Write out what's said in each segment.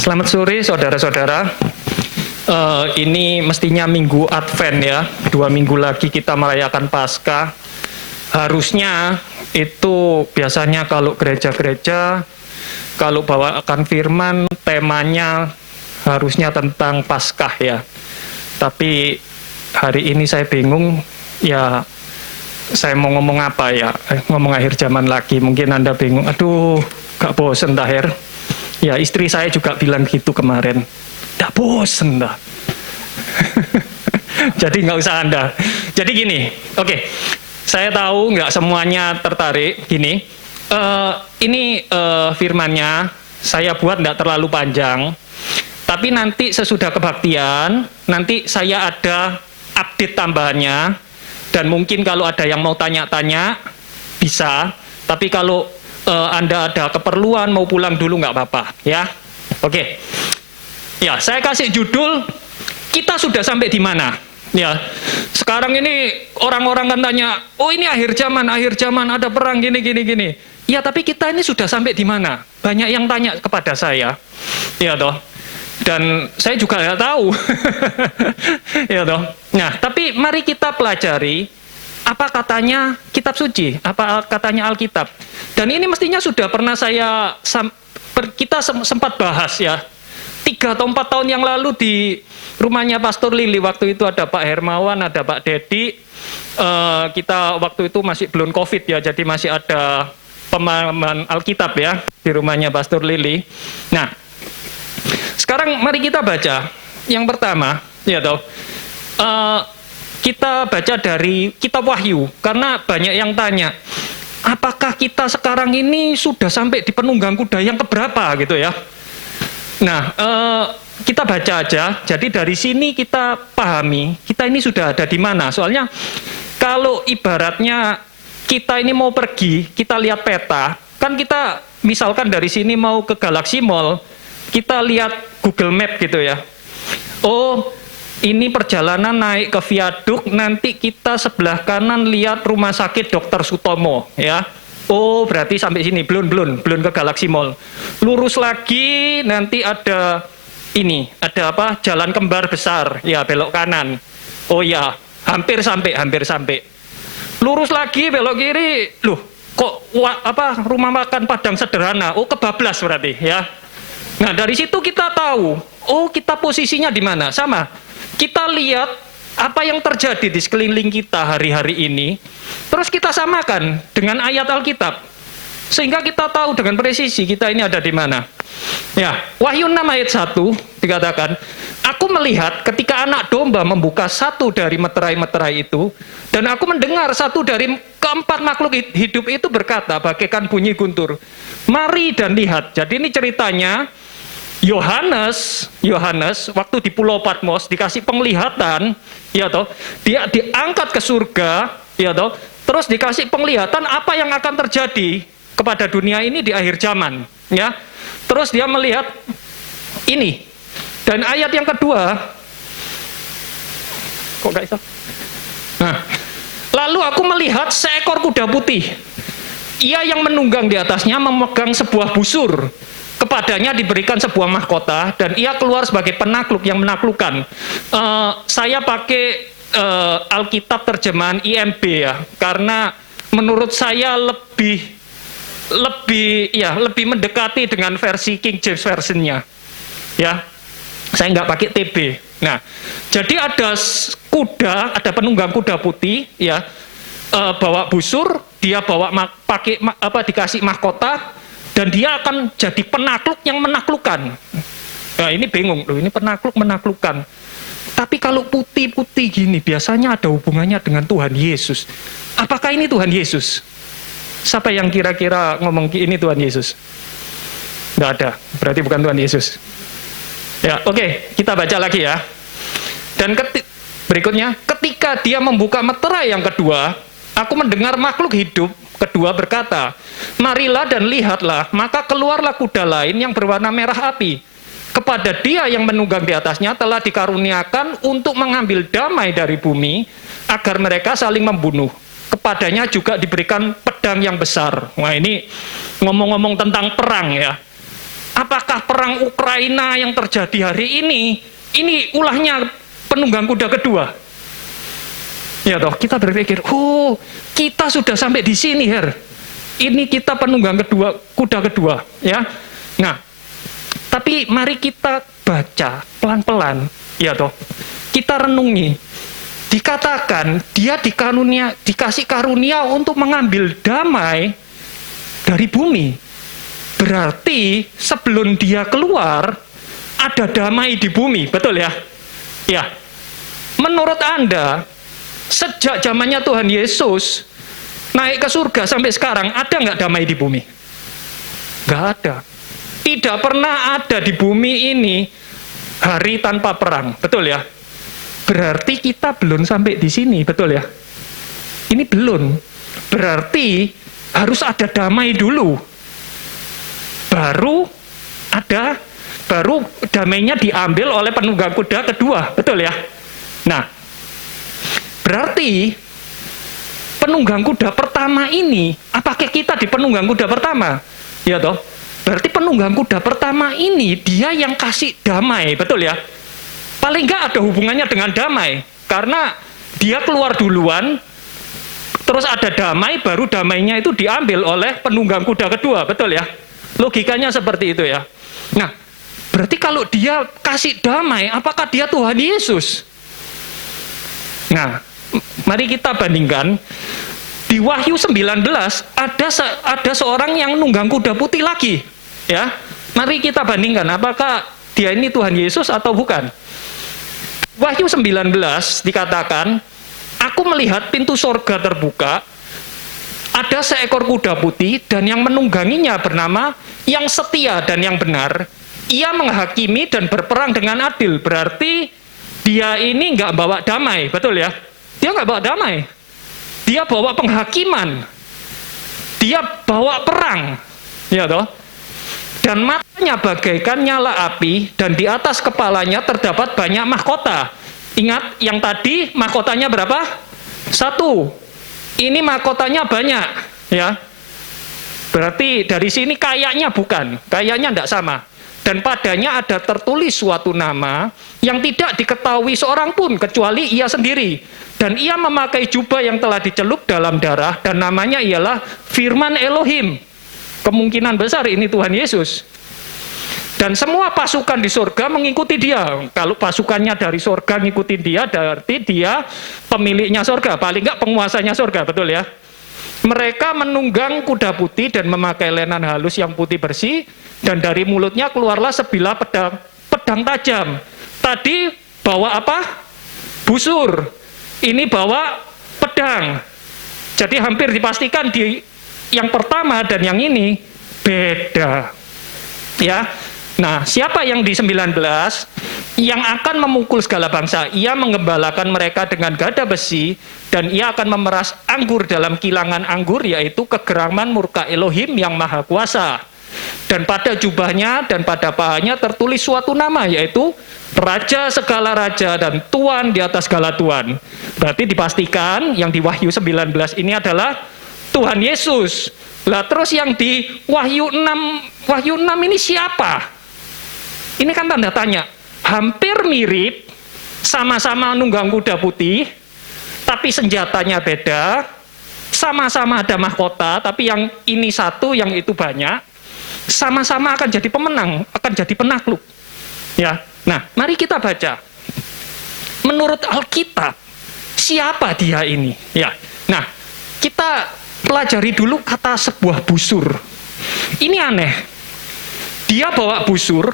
Selamat sore saudara-saudara. Ini mestinya minggu Advent ya. 2 minggu lagi kita merayakan Paskah. Harusnya itu biasanya kalau gereja-gereja, kalau bawakan firman, temanya harusnya tentang Paskah ya. Tapi hari ini saya bingung ya, saya mau ngomong apa ya, ngomong akhir zaman lagi. Mungkin Anda bingung, aduh gak bosen dah Her. Ya istri saya juga bilang gitu kemarin, gak bosen dah. Jadi nggak usah Anda. Jadi gini, oke, saya tahu nggak semuanya tertarik. Gini, ini firmannya saya buat nggak terlalu panjang. Tapi nanti sesudah kebaktian, nanti saya ada update tambahannya. Dan mungkin kalau ada yang mau tanya-tanya, bisa. Tapi kalau Anda ada keperluan, mau pulang dulu nggak apa-apa. Ya, oke. Ya, saya kasih judul, kita sudah sampai di mana? Ya, sekarang ini orang-orang kan tanya, oh ini akhir zaman ada perang gini. Ya, tapi kita ini sudah sampai di mana? Banyak yang tanya kepada saya. Ya toh. Dan saya juga nggak tahu. Ya toh. Nah, tapi mari kita pelajari apa katanya kitab suci, apa katanya Alkitab. Dan ini mestinya sudah pernah kita sempat bahas ya. 3 atau 4 tahun yang lalu di rumahnya Pastor Lili, waktu itu ada Pak Hermawan, ada Pak Dedi. Kita waktu itu masih belum COVID ya, jadi masih ada pemahaman Alkitab ya di rumahnya Pastor Lili. Nah, sekarang mari kita baca. Yang pertama, ya toh, kita baca dari kitab Wahyu, karena banyak yang tanya, apakah kita sekarang ini sudah sampai di penunggang kuda yang keberapa gitu ya. Nah, kita baca aja, jadi dari sini kita pahami, kita ini sudah ada di mana. Soalnya, kalau ibaratnya kita ini mau pergi, kita lihat peta, kan kita misalkan dari sini mau ke Galaxy Mall, kita lihat Google Map gitu ya. Oh, ini perjalanan naik ke viaduk, nanti kita sebelah kanan lihat rumah sakit Dr. Sutomo ya. Oh, berarti sampai sini, belum ke Galaxy Mall. Lurus lagi, nanti ada ini, ada apa? Jalan kembar besar, ya belok kanan. Oh ya, hampir sampai. Lurus lagi, belok kiri, loh, kok rumah makan Padang Sederhana? Oh, kebablas berarti, ya. Nah, dari situ kita tahu, oh kita posisinya di mana? Sama, kita lihat apa yang terjadi di sekeliling kita hari-hari ini, terus kita samakan dengan ayat Alkitab, sehingga kita tahu dengan presisi kita ini ada di mana. Ya, Wahyu 6 ayat 1 dikatakan, aku melihat ketika anak domba membuka satu dari meterai-meterai itu, dan aku mendengar satu dari keempat makhluk hidup itu berkata, bagaikan bunyi guntur, mari dan lihat. Jadi ini ceritanya, Yohanes waktu di Pulau Patmos dikasih penglihatan, ya toh, dia diangkat ke surga, ya toh, terus dikasih penglihatan apa yang akan terjadi kepada dunia ini di akhir zaman, ya. Terus dia melihat ini. Dan ayat yang kedua, kok gak bisa? Nah, lalu aku melihat seekor kuda putih. Ia yang menunggang di atasnya memegang sebuah busur. Kepadanya diberikan sebuah mahkota dan ia keluar sebagai penakluk yang menaklukkan. Saya pakai Alkitab terjemahan IMB ya, karena menurut saya lebih mendekati dengan versi King James Version-nya. Ya, saya nggak pakai TB. Nah, jadi ada kuda, ada penunggang kuda putih, ya, bawa busur, dia dikasih mahkota. Dan dia akan jadi penakluk yang menaklukkan. Nah, ini bingung loh, ini penakluk menaklukkan. Tapi kalau putih-putih gini, biasanya ada hubungannya dengan Tuhan Yesus. Apakah ini Tuhan Yesus? Siapa yang kira-kira ngomong ini Tuhan Yesus? Nggak ada, berarti bukan Tuhan Yesus. Ya, oke, kita baca lagi ya. Dan berikutnya, ketika dia membuka meterai yang kedua, aku mendengar makhluk hidup kedua berkata, marilah dan lihatlah, maka keluarlah kuda lain yang berwarna merah api. Kepada dia yang menunggang di atasnya telah dikaruniakan untuk mengambil damai dari bumi, agar mereka saling membunuh. Kepadanya juga diberikan pedang yang besar. Wah, ini ngomong-ngomong tentang perang ya. apakah perang Ukraina yang terjadi hari ini ulahnya penunggang kuda kedua? Ya toh, kita berpikir, oh kita sudah sampai di sini, Her. Ini kita penunggang kedua, kuda kedua, ya. Nah, tapi mari kita baca pelan-pelan, ya toh. Kita renungi. Dikatakan dia dikasih karunia untuk mengambil damai dari bumi. Berarti sebelum dia keluar ada damai di bumi, betul ya? Ya. Menurut Anda, sejak zamannya Tuhan Yesus naik ke surga sampai sekarang, ada nggak damai di bumi? Nggak ada. Tidak pernah ada di bumi ini hari tanpa perang, betul ya? Berarti kita belum sampai di sini, betul ya? Ini belum. Berarti harus ada damai dulu. Baru damainya diambil oleh penunggang kuda kedua, betul ya? Nah, berarti penunggang kuda pertama ini, apakah kita di penunggang kuda pertama? Ya toh? Berarti penunggang kuda pertama ini dia yang kasih damai, betul ya? Paling nggak ada hubungannya dengan damai, karena dia keluar duluan, terus ada damai, baru damainya itu diambil oleh penunggang kuda kedua, betul ya? Logikanya seperti itu ya. Nah, berarti kalau dia kasih damai, apakah dia Tuhan Yesus? Nah, mari kita bandingkan. Di Wahyu 19 ada seorang yang nunggang kuda putih lagi, ya. Mari kita bandingkan apakah dia ini Tuhan Yesus atau bukan. Wahyu 19 dikatakan, aku melihat pintu sorga terbuka, ada seekor kuda putih dan yang menungganginya bernama yang setia dan yang benar. Ia menghakimi dan berperang dengan adil. Berarti dia ini nggak bawa damai, betul ya? Dia nggak bawa damai. Dia bawa penghakiman. Dia bawa perang, ya toh. Dan matanya bagaikan nyala api dan di atas kepalanya terdapat banyak mahkota. Ingat yang tadi mahkotanya berapa? 1. Ini mahkotanya banyak, ya. Berarti dari sini kayaknya bukan, kayaknya tidak sama. Dan padanya ada tertulis suatu nama yang tidak diketahui seorang pun kecuali ia sendiri. Dan ia memakai jubah yang telah dicelup dalam darah dan namanya ialah Firman Elohim. Kemungkinan besar ini Tuhan Yesus. Dan semua pasukan di surga mengikuti dia. Kalau pasukannya dari surga ngikutin dia, berarti dia pemiliknya surga, paling enggak penguasanya surga, betul ya? Mereka menunggang kuda putih dan memakai lenan halus yang putih bersih, dan dari mulutnya keluarlah sebilah pedang tajam. Tadi bawa apa? Busur. Ini bawa pedang. Jadi hampir dipastikan di yang pertama dan yang ini beda. Ya. Nah, siapa yang di 19 yang akan memukul segala bangsa? Ia menggembalakan mereka dengan gada besi dan ia akan memeras anggur dalam kilangan anggur, yaitu kegeraman murka Elohim yang maha kuasa. Dan pada jubahnya dan pada pahanya tertulis suatu nama, yaitu Raja segala raja dan Tuan di atas segala tuan. Berarti dipastikan yang di Wahyu 19 ini adalah Tuhan Yesus. Lah terus yang di Wahyu 6 ini siapa? Ini kan tanda tanya. Hampir mirip, sama-sama nunggang kuda putih, tapi senjatanya beda, sama-sama ada mahkota, tapi yang ini satu, yang itu banyak, sama-sama akan jadi pemenang, akan jadi penakluk. Ya. Nah, mari kita baca. Menurut Alkitab, siapa dia ini? Ya. Nah, kita pelajari dulu kata sebuah busur. Ini aneh. Dia bawa busur,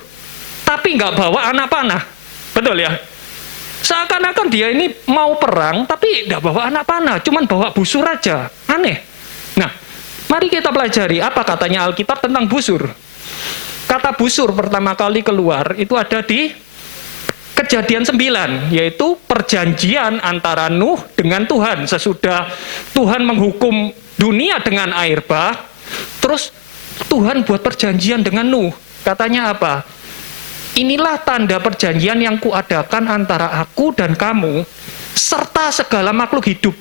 tapi nggak bawa anak panah. Betul ya? Seakan-akan dia ini mau perang, tapi nggak bawa anak panah, cuman bawa busur aja. Aneh. Nah, mari kita pelajari apa katanya Alkitab tentang busur. Kata busur pertama kali keluar itu ada di Kejadian 9, yaitu perjanjian antara Nuh dengan Tuhan. Sesudah Tuhan menghukum dunia dengan air bah, terus Tuhan buat perjanjian dengan Nuh. Katanya apa? Inilah tanda perjanjian yang kuadakan antara aku dan kamu, serta segala makhluk hidup.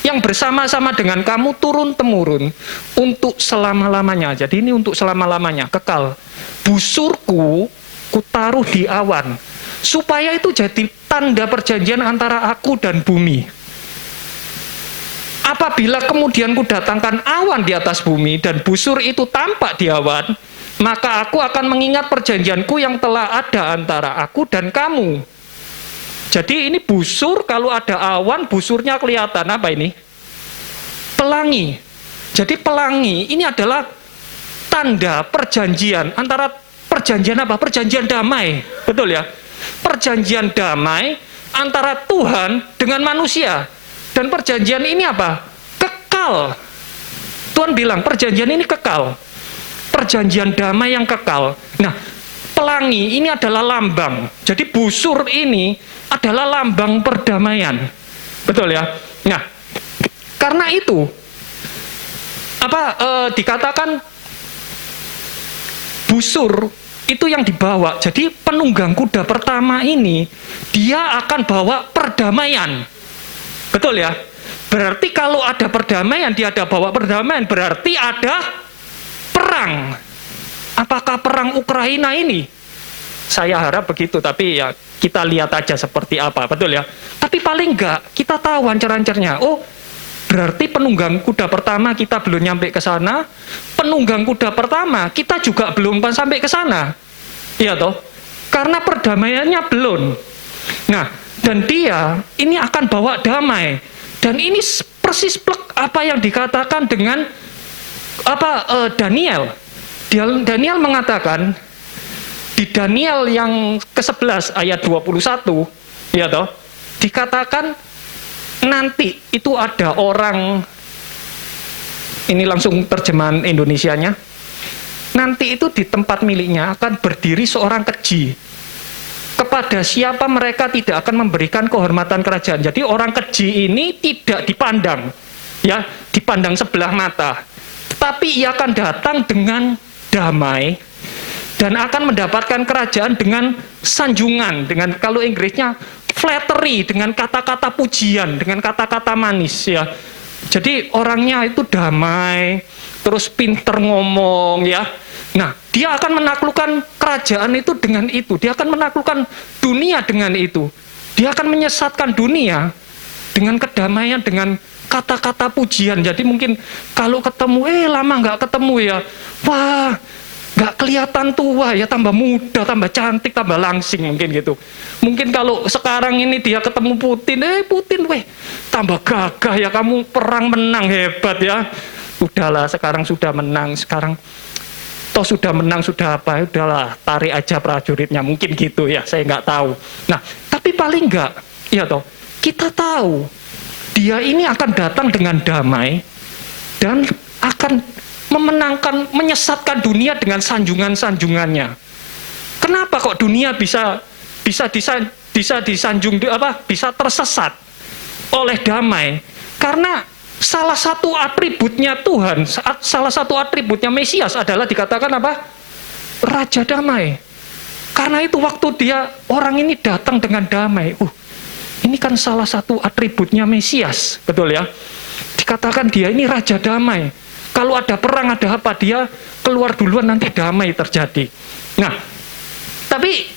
yang bersama-sama dengan kamu turun-temurun untuk selama-lamanya. Jadi ini untuk selama-lamanya, kekal. Busurku kutaruh di awan, supaya itu jadi tanda perjanjian antara aku dan bumi. Apabila kemudian kudatangkan awan di atas bumi dan busur itu tampak di awan, maka aku akan mengingat perjanjianku yang telah ada antara aku dan kamu. Jadi ini busur, kalau ada awan, busurnya kelihatan. Apa ini? Pelangi. Jadi pelangi ini adalah tanda perjanjian. Antara perjanjian apa? Perjanjian damai. Betul ya? Perjanjian damai antara Tuhan dengan manusia. Dan perjanjian ini apa? Kekal. Tuhan bilang perjanjian ini kekal. Perjanjian damai yang kekal. Nah, pelangi ini adalah lambang. Jadi busur ini adalah lambang perdamaian. Betul ya? Nah, karena itu dikatakan busur itu yang dibawa. Jadi penunggang kuda pertama ini dia akan bawa perdamaian. Betul ya? Berarti kalau ada perdamaian, dia ada bawa perdamaian, berarti ada perang. Apakah perang Ukraina ini? Saya harap begitu, tapi ya kita lihat aja seperti apa, betul ya? Tapi paling enggak, kita tahu ancar-ancarnya. Oh, berarti penunggang kuda pertama kita belum nyampe ke sana, penunggang kuda pertama kita juga belum sampai ke sana. Iya toh? Karena perdamaiannya belum. Nah, dan dia ini akan bawa damai. Dan ini persis plek apa yang dikatakan dengan Daniel. Daniel mengatakan di Daniel yang ke-11 ayat 21, ya toh, dikatakan nanti itu ada orang, ini langsung terjemahan Indonesianya, nanti itu di tempat miliknya akan berdiri seorang keji. Kepada siapa mereka tidak akan memberikan kehormatan kerajaan. Jadi orang keji ini tidak dipandang, ya, dipandang sebelah mata. Tetapi ia akan datang dengan damai dan akan mendapatkan kerajaan dengan sanjungan, dengan kalau Inggrisnya flattery, dengan kata-kata pujian, dengan kata-kata manis ya. Jadi orangnya itu damai, terus pinter ngomong ya. Nah, dia akan menaklukkan kerajaan itu dengan itu. Dia akan menaklukkan dunia dengan itu. Dia akan menyesatkan dunia dengan kedamaian, dengan kata-kata pujian. Jadi mungkin kalau ketemu, lama nggak ketemu ya, wah, nggak kelihatan tua ya, tambah muda, tambah cantik, tambah langsing mungkin gitu. Mungkin kalau sekarang ini dia ketemu Putin, Putin, tambah gagah ya, kamu perang menang hebat ya. Udahlah, sekarang sudah menang, sekarang toh sudah menang, sudah apa, udahlah tarik aja prajuritnya, mungkin gitu ya, saya nggak tahu. Nah, tapi paling nggak, ya toh, kita tahu dia ini akan datang dengan damai dan akan memenangkan, menyesatkan dunia dengan sanjungan-sanjungannya. Kenapa kok dunia bisa disanjung, bisa tersesat oleh damai? Karena salah satu atributnya Tuhan, salah satu atributnya Mesias adalah dikatakan apa? Raja damai. Karena itu waktu orang ini datang dengan damai, ini kan salah satu atributnya Mesias, betul ya? Dikatakan dia ini raja damai. Kalau ada perang, ada apa, dia keluar duluan, nanti damai terjadi. Nah, tapi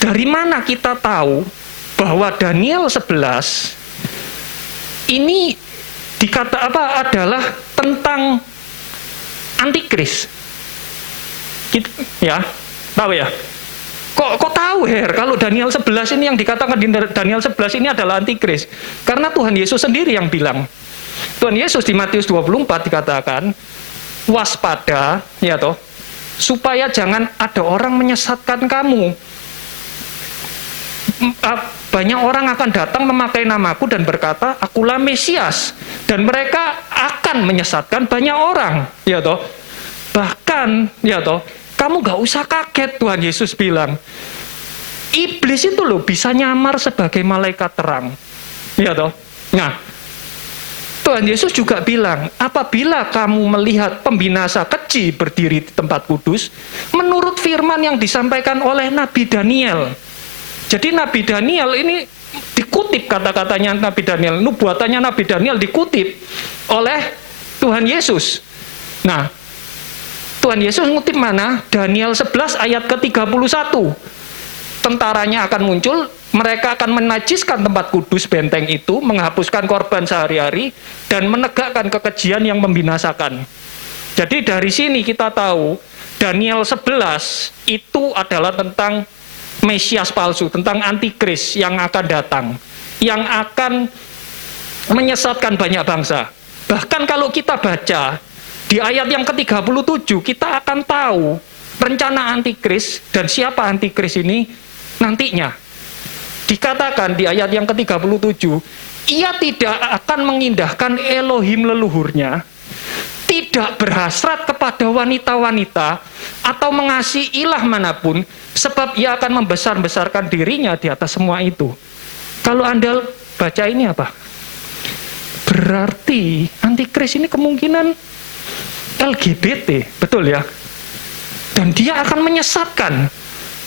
dari mana kita tahu bahwa Daniel 11 ini adalah tentang antikris? Gitu, ya, tahu ya? Kok tahu kalau Daniel 11 ini yang dikatakan di Daniel 11 ini adalah antikris? Karena Tuhan Yesus sendiri yang bilang. Tuhan Yesus di Matius 24 dikatakan, waspada, ya toh, supaya jangan ada orang menyesatkan kamu. Banyak orang akan datang memakai namaku dan berkata, akulah Mesias, dan mereka akan menyesatkan banyak orang, ya toh. Bahkan, ya toh, kamu gak usah kaget, Tuhan Yesus bilang, iblis itu loh bisa nyamar sebagai malaikat terang, ya toh. Nah, Tuhan Yesus juga bilang, apabila kamu melihat pembinasa keji berdiri di tempat kudus, menurut firman yang disampaikan oleh Nabi Daniel. Jadi Nabi Daniel ini Dikutip kata-katanya Nabi Daniel, nubuatannya Nabi Daniel dikutip oleh Tuhan Yesus. Nah, Tuhan Yesus ngutip mana? Daniel 11 ayat ke-31. Tentaranya akan muncul, mereka akan menajiskan tempat kudus benteng itu, menghapuskan korban sehari-hari, dan menegakkan kekejian yang membinasakan. Jadi dari sini kita tahu, Daniel 11 itu adalah tentang Mesias palsu, tentang antikris yang akan datang, yang akan menyesatkan banyak bangsa. Bahkan kalau kita baca, di ayat yang ke-37, kita akan tahu rencana antikris dan siapa antikris ini nantinya. Dikatakan di ayat yang ke-37, ia tidak akan mengindahkan Elohim leluhurnya, tidak berhasrat kepada wanita-wanita, atau mengasihi ilah manapun, sebab ia akan membesar-besarkan dirinya di atas semua itu. Kalau Anda baca ini apa? Berarti antikris ini kemungkinan LGBT, betul ya? Dan dia akan menyesatkan.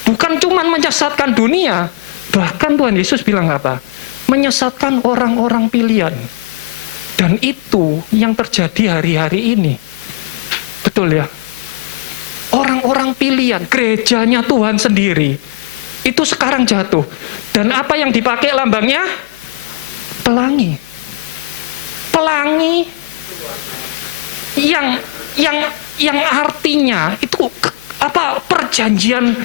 Bukan cuma menyesatkan dunia, bahkan Tuhan Yesus bilang apa? Menyesatkan orang-orang pilihan. Dan itu yang terjadi hari-hari ini. Betul ya? Orang-orang pilihan, gerejanya Tuhan sendiri, itu sekarang jatuh. Dan apa yang dipakai lambangnya? Pelangi. Pelangi yang artinya itu apa? Perjanjian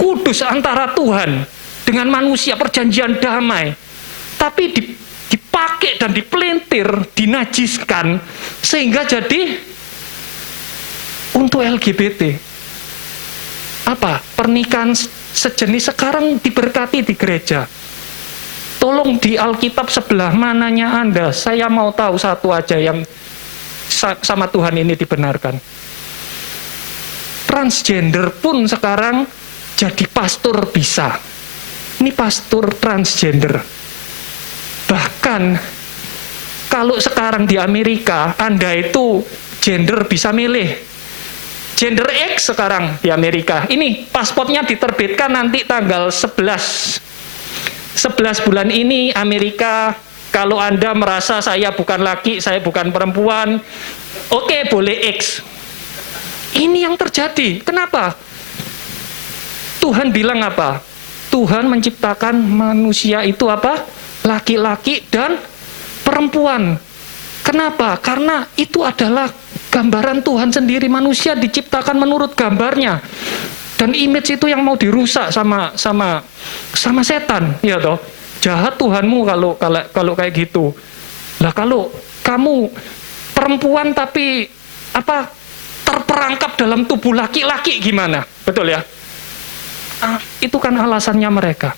kudus antara Tuhan dengan manusia, perjanjian damai. Tapi dipakai dan dipelintir, dinajiskan, sehingga jadi untuk LGBT. Apa? Pernikahan sejenis sekarang diberkati di gereja. Tolong di Alkitab sebelah mananya Anda, saya mau tahu satu aja yang sama Tuhan ini dibenarkan. Transgender pun sekarang jadi pastor bisa. Ini pastor transgender. Bahkan kalau sekarang di Amerika, Anda itu gender bisa milih. Gender X sekarang di Amerika. Ini paspornya diterbitkan nanti tanggal 11 bulan ini Amerika. Kalau Anda merasa saya bukan laki, saya bukan perempuan, oke, boleh X. Ini yang terjadi. Kenapa? Tuhan bilang apa? Tuhan menciptakan manusia itu apa? Laki-laki dan perempuan. Kenapa? Karena itu adalah gambaran Tuhan sendiri. Manusia diciptakan menurut gambarnya. Dan image itu yang mau dirusak sama setan, ya toh. Jahat Tuhanmu kalau kayak gitu. Lah kalau kamu perempuan tapi apa terperangkap dalam tubuh laki-laki gimana? Betul ya? Itu kan alasannya mereka.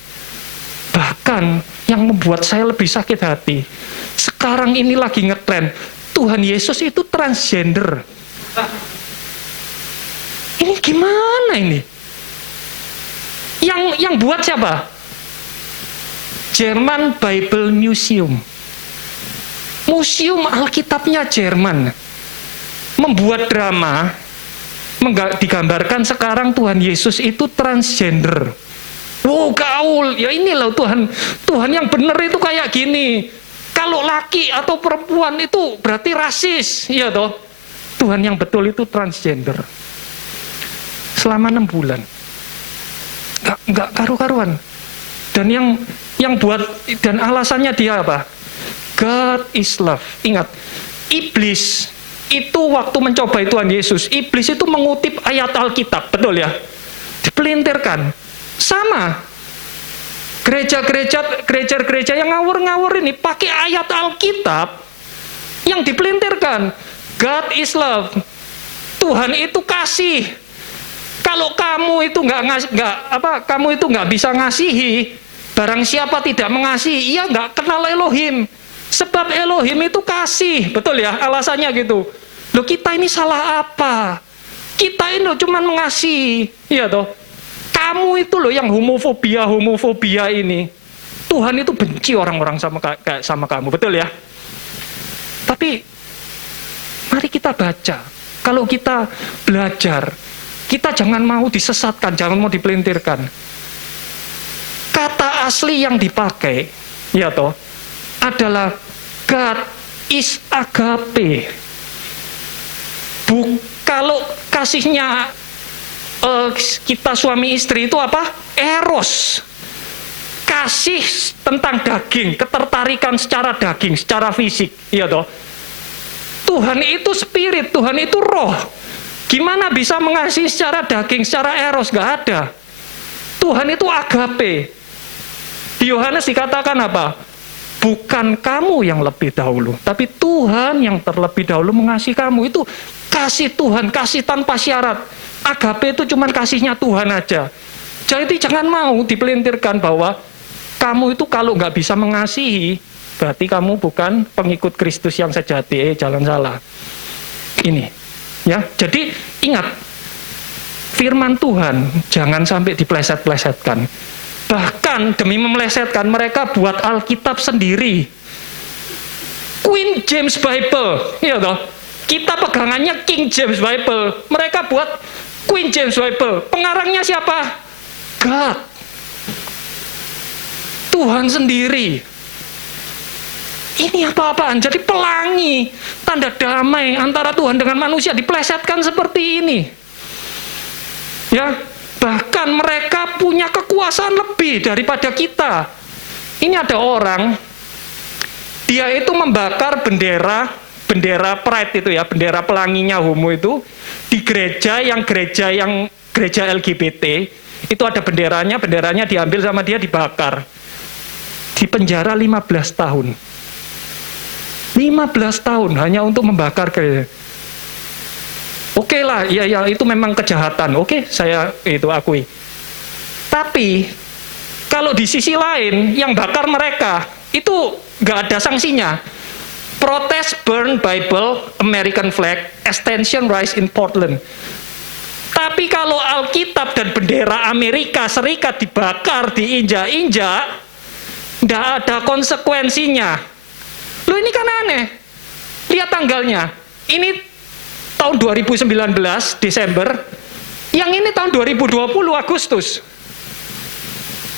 Bahkan yang membuat saya lebih sakit hati, sekarang ini lagi ngetren Tuhan Yesus itu transgender. Ini gimana ini? Yang buat siapa? German Bible Museum. Museum Alkitabnya Jerman. Membuat drama, digambarkan sekarang Tuhan Yesus itu transgender. Wow, gaul. Ya ini loh Tuhan yang benar itu kayak gini. Kalau laki atau perempuan itu berarti rasis, ya toh. Tuhan yang betul itu transgender. Selama 6 bulan. Enggak karu-karuan. Dan yang buat, dan alasannya dia apa? God is love. Ingat, iblis itu waktu mencobai Tuhan Yesus, iblis itu mengutip ayat Alkitab, betul ya? Dipelintirkan. Sama. Gereja yang ngawur-ngawur ini pakai ayat Alkitab yang dipelintirkan. God is love. Tuhan itu kasih. Kalau kamu itu kamu itu nggak bisa ngasihi, barang siapa tidak mengasihi, ia nggak kenal Elohim. Sebab Elohim itu kasih, betul ya? Alasannya gitu. Loh, kita ini salah apa? Kita ini cuma mengasihi, iya toh. Kamu itu loh yang homofobia ini. Tuhan itu benci orang-orang sama kamu, betul ya? Tapi mari kita baca. Kalau kita belajar, kita jangan mau disesatkan, jangan mau dipelintirkan. Kata asli yang dipakai, ya toh, adalah God is agape. Kalau kasihnya kita suami istri itu apa? Eros. Kasih tentang daging, ketertarikan secara daging, secara fisik, ya toh. Tuhan itu spirit, Tuhan itu roh. Gimana bisa mengasihi secara daging, secara eros? Gak ada. Tuhan itu agape. Di Yohanes dikatakan apa? Bukan kamu yang lebih dahulu, tapi Tuhan yang terlebih dahulu mengasihi kamu. Itu kasih Tuhan, kasih tanpa syarat. Agape itu cuma kasihnya Tuhan aja. Jadi jangan mau dipelintirkan bahwa kamu itu kalau nggak bisa mengasihi, berarti kamu bukan pengikut Kristus yang sejati. Jangan salah. Ini, ya. Jadi ingat, firman Tuhan jangan sampai dipleset-plesetkan. Bahkan demi memelesetkan, mereka buat Alkitab sendiri. Queen James Bible, ya toh. Kita pegangannya King James Bible. Mereka buat Queen James Bible. Pengarangnya siapa? God. Tuhan sendiri. Ini apa-apaan? Jadi pelangi, tanda damai antara Tuhan dengan manusia diplesetkan seperti ini. Ya. Bahkan mereka punya kekuasaan lebih daripada kita. Ini ada orang, dia itu membakar bendera Pride itu ya, bendera pelanginya homo itu, di gereja LGBT, itu ada benderanya diambil sama dia, dibakar. Di penjara 15 tahun. 15 tahun hanya untuk membakar gereja. Oke lah, ya itu memang kejahatan. Oke, saya itu akui. Tapi kalau di sisi lain yang bakar mereka itu nggak ada sanksinya. Protest, burn Bible, American flag, extension rise in Portland. Tapi kalau Alkitab dan bendera Amerika Serikat dibakar, diinjak-injak, nggak ada konsekuensinya. Loh ini kan aneh. Lihat tanggalnya. Ini tahun 2019 Desember, yang ini tahun 2020 Agustus.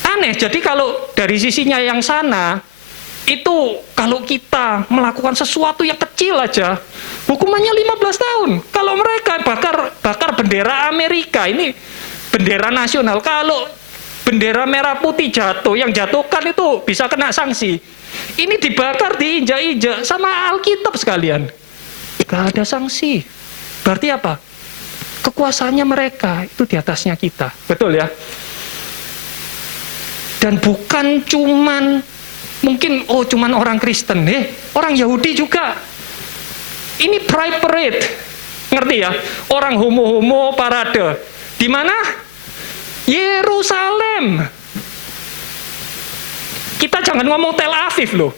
Aneh, jadi kalau dari sisinya yang sana, itu kalau kita melakukan sesuatu yang kecil aja, hukumannya 15 tahun. Kalau mereka bakar bendera Amerika, ini bendera nasional, kalau bendera merah putih jatuh, yang jatuhkan itu bisa kena sanksi. Ini dibakar, diinjak-injak sama Alkitab sekalian. Gak ada sanksi. Berarti apa? Kekuasaannya mereka itu di atasnya kita. Betul ya? Dan bukan cuman mungkin cuman orang Kristen, orang Yahudi juga. Ini Pride Parade. Ngerti ya? Orang homo-homo parade. Di mana? Yerusalem. Kita jangan ngomong Tel Aviv loh.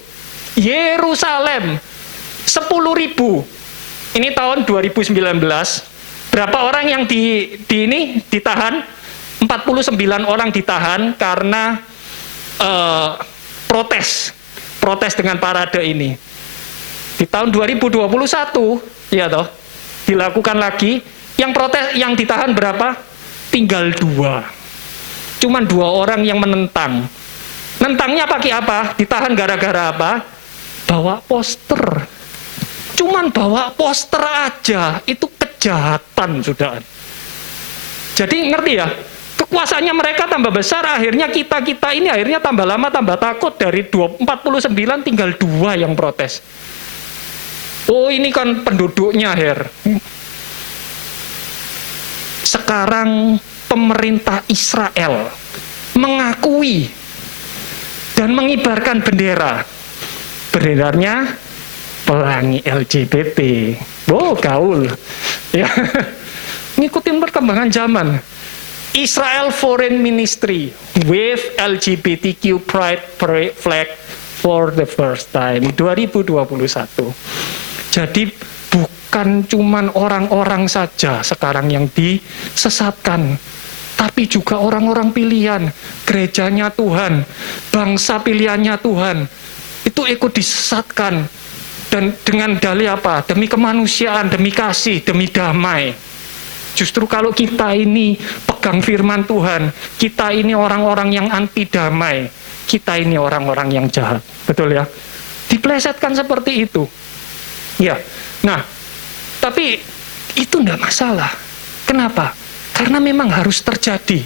Yerusalem. 10.000. Ini tahun 2019, berapa orang yang ditahan? 49 orang ditahan karena protes dengan parade ini. Di tahun 2021, ya toh, dilakukan lagi. Yang protes, yang ditahan berapa? Tinggal 2. Cuman 2 orang yang menentang. Nentangnya pakai apa? Ditahan gara-gara apa? Bawa poster. Cuman bawa poster aja, itu kejahatan, sudah. Jadi ngerti ya, kekuasaannya mereka tambah besar, akhirnya kita ini akhirnya tambah lama tambah takut. Dari 49 tinggal 2 yang protes. Oh ini kan penduduknya, Sekarang pemerintah Israel mengakui dan mengibarkan bendera. Benderanya pelangi LGBT. Gaul. Ya. Ngikutin perkembangan zaman. Israel Foreign Ministry wave LGBTQ pride flag for the first time 2021. Jadi bukan cuman orang-orang saja sekarang yang disesatkan, tapi juga orang-orang pilihan, gerejanya Tuhan, bangsa pilihannya Tuhan, itu ikut disesatkan. Dan dengan dalih apa? Demi kemanusiaan, demi kasih, demi damai. Justru kalau kita ini pegang firman Tuhan, kita ini orang-orang yang anti damai, kita ini orang-orang yang jahat. Betul ya? Diplesetkan seperti itu. Ya. Nah, tapi itu enggak masalah. Kenapa? Karena memang harus terjadi.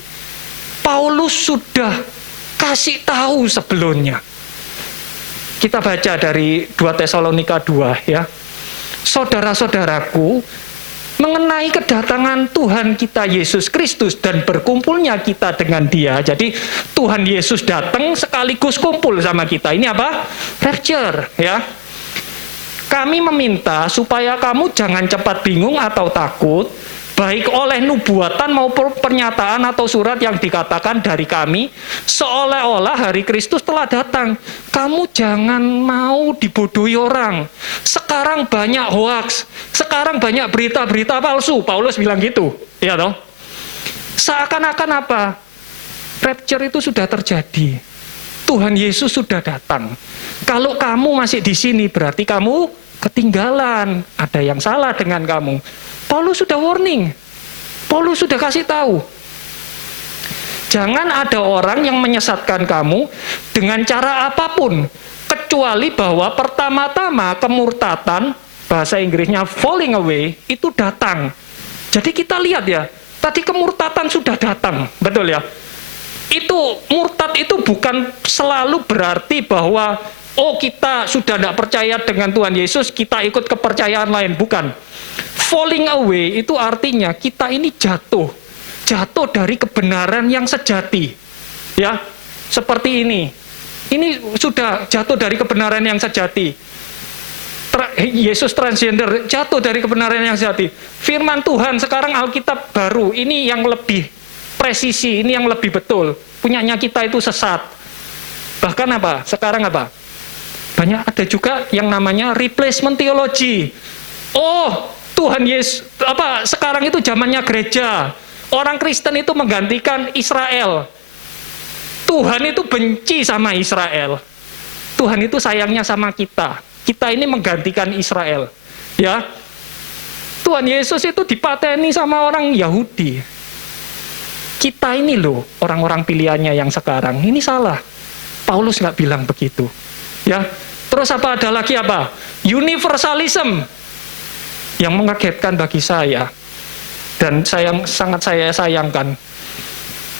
Paulus sudah kasih tahu sebelumnya. Kita baca dari 2 Tesalonika 2 ya. Saudara-saudaraku, mengenai kedatangan Tuhan kita Yesus Kristus dan berkumpulnya kita dengan Dia. Jadi Tuhan Yesus datang sekaligus kumpul sama kita. Ini apa? Rapture ya. Kami meminta supaya kamu jangan cepat bingung atau takut, baik oleh nubuatan maupun pernyataan atau surat yang dikatakan dari kami, seolah-olah hari Kristus telah datang. Kamu jangan mau dibodohi orang. Sekarang banyak hoaks, sekarang banyak berita-berita palsu. Paulus bilang gitu, ya toh? Seakan-akan apa? Rapture itu sudah terjadi. Tuhan Yesus sudah datang. Kalau kamu masih di sini, berarti kamu ketinggalan. Ada yang salah dengan kamu. Paulus sudah warning. Paulus sudah kasih tahu. Jangan ada orang yang menyesatkan kamu dengan cara apapun, kecuali bahwa pertama-tama kemurtatan, bahasa Inggrisnya falling away, itu datang. Jadi kita lihat ya, tadi kemurtatan sudah datang, betul ya? Itu murtad itu bukan selalu berarti bahwa kita sudah tidak percaya dengan Tuhan Yesus, kita ikut kepercayaan lain, bukan. Falling away itu artinya kita ini jatuh dari kebenaran yang sejati, ya, seperti ini sudah jatuh dari kebenaran yang sejati. Yesus transgender, jatuh dari kebenaran yang sejati. Firman Tuhan sekarang Alkitab baru, ini yang lebih presisi, ini yang lebih betul. Punyanya kita itu sesat. Bahkan apa? Sekarang apa? Banyak ada juga yang namanya replacement theology. Tuhan Yesus, sekarang itu zamannya gereja. Orang Kristen itu menggantikan Israel. Tuhan itu benci sama Israel. Tuhan itu sayangnya sama kita. Kita ini menggantikan Israel. Ya. Tuhan Yesus itu dipateni sama orang Yahudi. Kita ini loh, orang-orang pilihannya yang sekarang. Ini salah. Paulus nggak bilang begitu. Ya. Terus ada lagi apa? Universalism. Yang mengagetkan bagi saya, dan sangat saya sayangkan,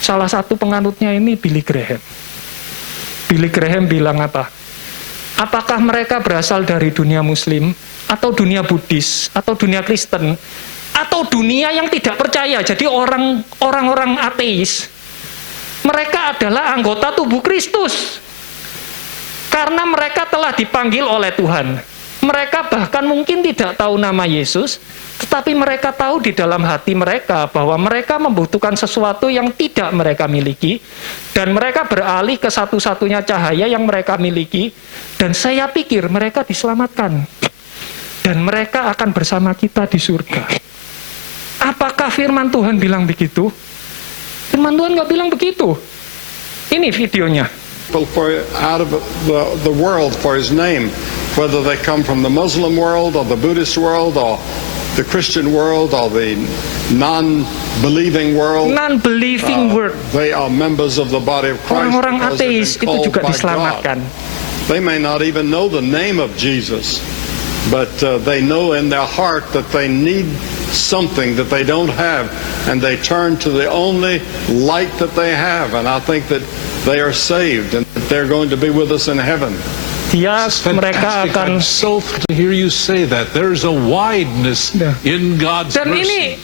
salah satu penganutnya ini Billy Graham. Billy Graham bilang apa? Apakah mereka berasal dari dunia Muslim, atau dunia Buddhis, atau dunia Kristen, atau dunia yang tidak percaya? Jadi orang-orang ateis, mereka adalah anggota tubuh Kristus, karena mereka telah dipanggil oleh Tuhan. Mereka bahkan mungkin tidak tahu nama Yesus, tetapi mereka tahu di dalam hati mereka bahwa mereka membutuhkan sesuatu yang tidak mereka miliki, dan mereka beralih ke satu-satunya cahaya yang mereka miliki, dan saya pikir mereka diselamatkan, dan mereka akan bersama kita di surga. Apakah firman Tuhan bilang begitu? Firman Tuhan nggak bilang begitu. Ini videonya. Out of the world for his name, whether they come from the Muslim world or the Buddhist world or the Christian world or the non-believing world, they are members of the body of Christ. Orang-orang ateis itu juga diselamatkan. They may not even know the name of Jesus, but they know in their heart that they need something that they don't have, and they turn to the only light that they have, and I think that they are saved and they're going to be with us in heaven. Mereka akan. I'm so to hear you say that. There's a wideness in God's dan mercy.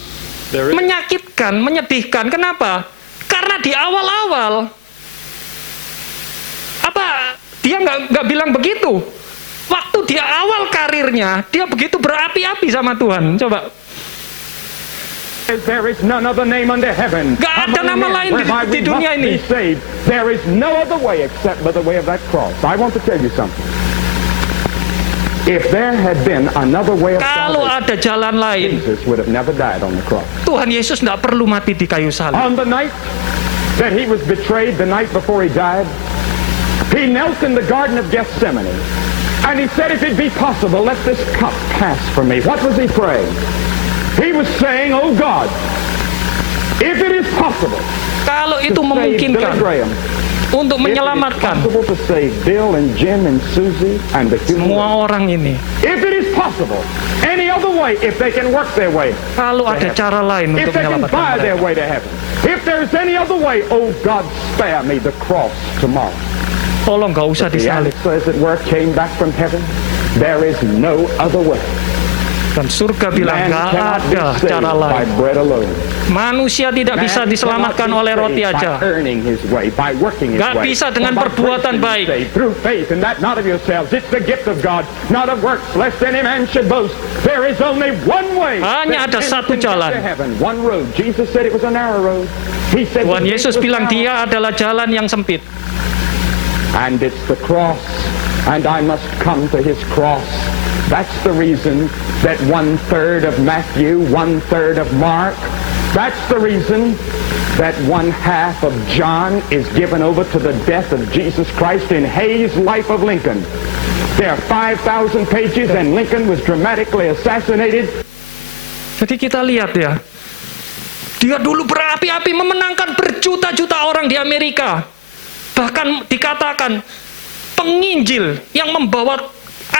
Ini menyakitkan, menyedihkan. Kenapa? Karena di awal-awal dia nggak bilang begitu. Waktu dia awal karirnya, dia begitu berapi-api sama Tuhan. Coba. There is none other name under heaven. Gak ada nama lain di dunia ini. There is no other way except by the way of that cross. I want to tell you something. If there had been another way of kalau ada jalan lain, Jesus would have never died on the cross. Tuhan Yesus tidak perlu mati di kayu salib. On the night that he was betrayed, the night before he died, he knelt in the Garden of Gethsemane, and he said, if it be possible, let this cup pass from me. What was he praying? He was saying, oh God, if it is possible, kalau itu memungkinkan, untuk menyelamatkan If it is possible to save Bill and Jim and Susie and the human semua race, orang ini. if it is possible, any other way, if they can work their way, Kalau ada cara lain if untuk they can menyelamatkan buy their mereka. way to heaven, if there's any other way, oh God, spare me the cross tomorrow. Tolong gak usah The disalib. answer, as it were, came back from heaven. There is no other way. Dan surga bilang Man gak cannot be ada saved cara by lain. bread alone. Manusia tidak bisa Man diselamatkan cannot be oleh roti saved aja. by earning his way, by working his Gak way. bisa dengan But by perbuatan grace baik. saved through faith, and that not of yourselves. It's the gift of God, not of works, lest any man should boast. There is only one way. Hanya that ada men satu can get jalan. to heaven. One road. Jesus said it was a narrow road. He said Tuhan the gate Yesus was bilang narrow. dia adalah jalan yang sempit. And it's the cross, and I must come to his cross. That's the reason that 1/3 of Matthew, 1/3 of Mark, that's the reason that 1/2 of John is given over to the death of Jesus Christ in Hay's Life of Lincoln. There are 5,000 pages, and Lincoln was dramatically assassinated. Jadi kita lihat ya, dia dulu berapi-api memenangkan berjuta-juta orang di Amerika. Bahkan dikatakan penginjil yang membawa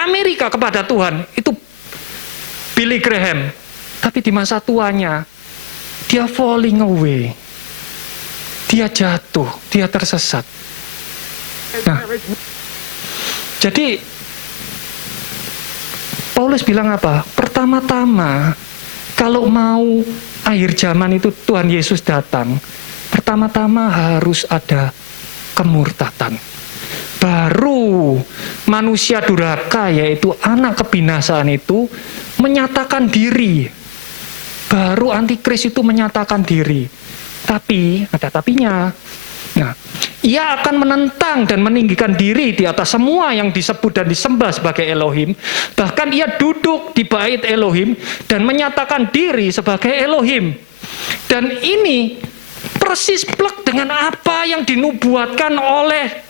Amerika kepada Tuhan itu Billy Graham. Tapi di masa tuanya dia falling away. Dia jatuh, dia tersesat. Nah, jadi Paulus bilang apa? Pertama-tama kalau mau akhir zaman itu Tuhan Yesus datang, pertama-tama harus ada kemurtatan. Baru manusia durhaka, yaitu anak kebinasaan itu menyatakan diri. Baru antikris itu menyatakan diri. Tapi, ada tapinya. Nah, ia akan menentang dan meninggikan diri di atas semua yang disebut dan disembah sebagai Elohim. Bahkan ia duduk di bait Elohim dan menyatakan diri sebagai Elohim. Dan ini persis plek dengan apa yang dinubuatkan oleh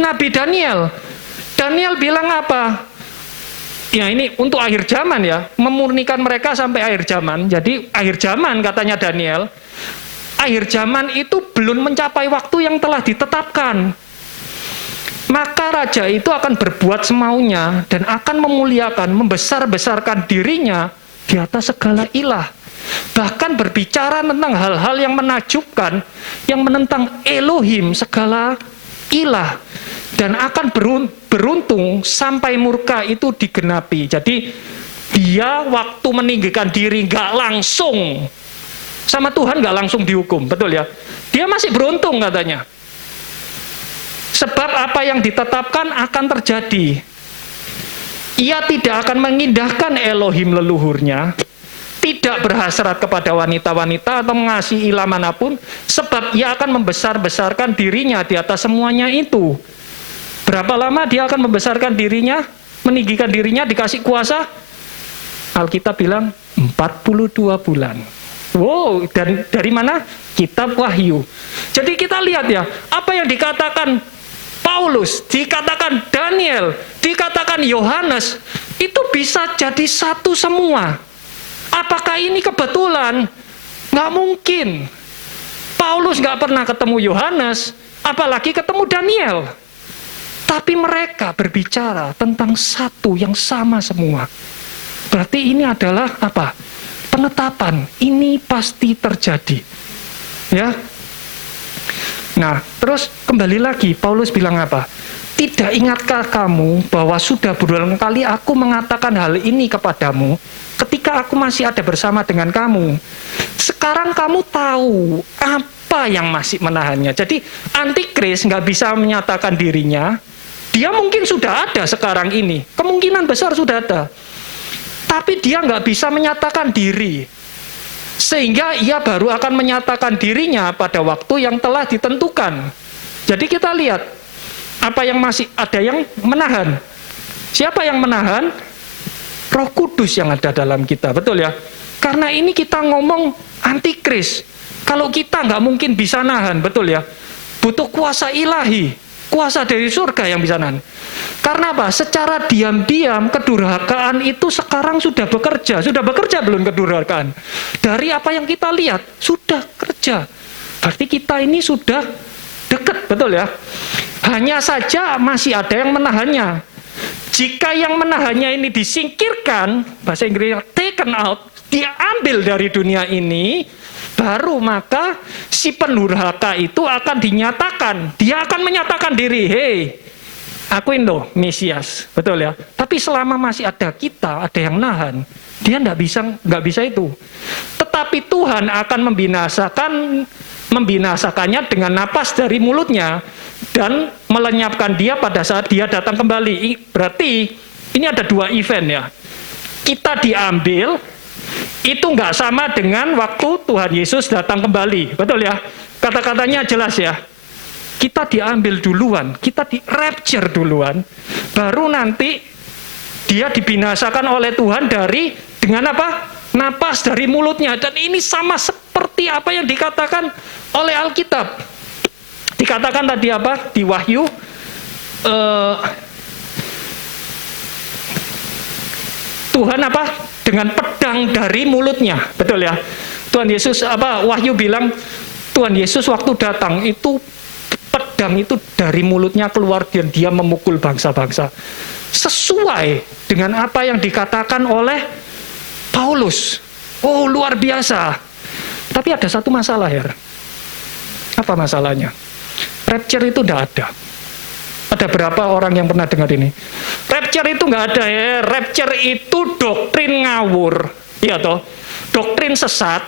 Nabi Daniel. Daniel bilang apa? Ya ini untuk akhir zaman ya, memurnikan mereka sampai akhir zaman. Jadi akhir zaman katanya Daniel, akhir zaman itu belum mencapai waktu yang telah ditetapkan. Maka raja itu akan berbuat semaunya dan akan memuliakan, membesar-besarkan dirinya di atas segala ilah. Bahkan berbicara tentang hal-hal yang menakjubkan, yang menentang Elohim, segala ilah, dan akan beruntung sampai murka itu digenapi. Jadi dia waktu meninggikan diri nggak langsung sama Tuhan, nggak langsung dihukum, betul ya? Dia masih beruntung katanya. Sebab apa yang ditetapkan akan terjadi. Ia tidak akan mengindahkan Elohim leluhurnya, tidak berhasrat kepada wanita-wanita atau mengasihi ilah manapun, sebab ia akan membesar-besarkan dirinya di atas semuanya itu. Berapa lama dia akan membesarkan dirinya, meninggikan dirinya, dikasih kuasa? Alkitab bilang 42 bulan. Wow, dan dari mana? Kitab Wahyu. Jadi kita lihat ya, apa yang dikatakan Paulus, dikatakan Daniel, dikatakan Yohanes, itu bisa jadi satu semua. Apakah ini kebetulan? Nggak mungkin. Paulus nggak pernah ketemu Yohanes, apalagi ketemu Daniel. Tapi mereka berbicara tentang satu yang sama semua. Berarti ini adalah apa? Penetapan. Ini pasti terjadi. Ya. Nah, terus kembali lagi Paulus bilang apa? Tidak ingatkah kamu bahwa sudah berulang kali aku mengatakan hal ini kepadamu ketika aku masih ada bersama dengan kamu. Sekarang kamu tahu apa yang masih menahannya. Jadi antikris nggak bisa menyatakan dirinya. Dia mungkin sudah ada sekarang ini. Kemungkinan besar sudah ada. Tapi dia nggak bisa menyatakan diri. Sehingga ia baru akan menyatakan dirinya pada waktu yang telah ditentukan. Jadi kita lihat. Apa yang masih ada yang menahan? Siapa yang menahan? Roh Kudus yang ada dalam kita, betul ya? Karena ini kita ngomong antikris. Kalau kita nggak mungkin bisa nahan, betul ya? Butuh kuasa ilahi, kuasa dari surga yang bisa nahan. Karena apa? Secara diam-diam kedurhakaan itu sekarang sudah bekerja. Sudah bekerja belum kedurhakaan? Dari apa yang kita lihat, sudah kerja. Berarti kita ini sudah dekat betul ya. Hanya saja masih ada yang menahannya. Jika yang menahannya ini disingkirkan, bahasa Inggrisnya taken out, diambil dari dunia ini, baru maka si pendurhaka itu akan dinyatakan. Dia akan menyatakan diri, hei, aku ini loh Mesias, betul ya. Tapi selama masih ada kita, ada yang nahan, dia nggak bisa itu. Tetapi Tuhan akan membinasakannya dengan napas dari mulutnya dan melenyapkan dia pada saat dia datang kembali. Berarti ini ada dua event ya. Kita diambil, itu nggak sama dengan waktu Tuhan Yesus datang kembali, betul ya? Kata-katanya jelas ya. Kita diambil duluan, kita di rapture duluan, baru nanti dia dibinasakan oleh Tuhan dengan apa? Napas dari mulutnya. Dan ini sama seperti apa yang dikatakan oleh Alkitab. Dikatakan tadi apa? Di Wahyu Tuhan apa? Dengan pedang dari mulutnya, betul ya? Tuhan Yesus Wahyu bilang Tuhan Yesus waktu datang itu pedang itu dari mulutnya keluar dan dia memukul bangsa-bangsa. Sesuai dengan apa yang dikatakan oleh Paulus. Oh, luar biasa. Tapi ada satu masalah, Her. Apa masalahnya? Rapture itu tidak ada. Ada berapa orang yang pernah dengar ini? Rapture itu nggak ada ya. Rapture itu doktrin ngawur, ya toh, doktrin sesat